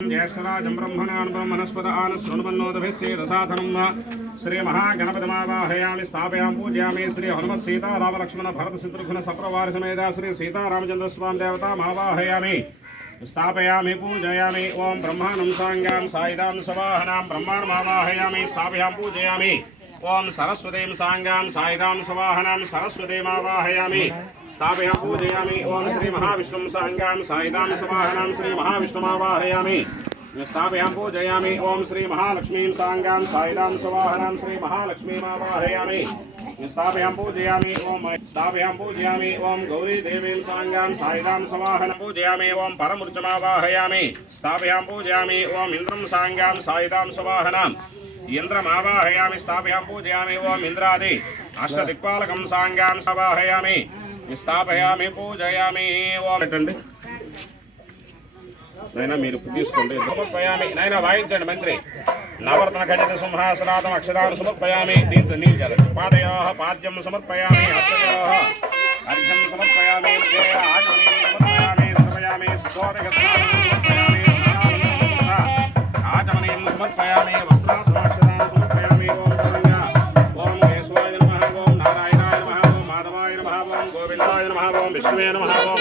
ज्येष्ठराजं ब्रह्मणान् ब्रह्मणस्पदान् शृण्वन्नोदभिश्चेदसाधनं श्रीमहागणपतिमावाहयामि स्थापयामि पूजयामि श्री हनुमत् सीता राम लक्ष्मण भरत शत्रुघ्न सप्रवार समेत श्री सीतारामचंद्र स्वामी देवतामावाहयामि स्थापयामि पूजयामि ओं ब्रह्माणं सांगां सायिदां सवाहनां ब्रह्माणमावाहयामि स्थापयामि पूजयामि ओं सरस्वतीं सांगां सायिदां सवाहनां सरस्वतीमावाहयामि स्थापयामि पूजयामि ओं श्री महाविष्णुं सांगां सायिदां सवाहनां श्री महाविष्णुमावाहयामि स्थापयामि पूजयामि ओं श्री महालक्ष्मीं सांगां सायिदां सवाहनां श्री महालक्ष्मीमावाहयामि स्थापयामि पूजयामि ओं गौरी देवीं सांगां सायिदां सवाहनां पूजयामि ओं परमृचमावाहयामि स्थापयामि पूजयामि ओं इंद्रं सांगां सायिदां सवाहनां इंद्रमावाहयामि स्थापयामि पूजयामि ओं इंद्रादि अष्टदिक्पालकं सांगां सवाहयामि स्थापयामि पूजयामि ओं नैना మీరు తీసుకోండి సమర్పయామి నైనా వాయించండి మంత్రి నవరత్న ఖచ్చిత సింహాసనాదం అక్షరాలు సమర్పయామి దీంతో నీళ్ళు జరగండి పాదయోః పాద్యం సమర్పయామి హస్తయోః అర్ఘ్యం సమర్పయామి ఆచమనీయం సమర్పయామి సమర్పయామి సుగోదకస్నానం సమర్పయామి ఆచమనీయం సమర్పయామి వస్త్రాక్షరాలు సమర్పయామి ఓం గోవిందా ఓం కేశవాయ నమః ఓం నారాయణాయ నమః ఓం మాధవాయ నమః ఓం గోవిందాయ నమః ఓం విష్ణువే నమః ఓం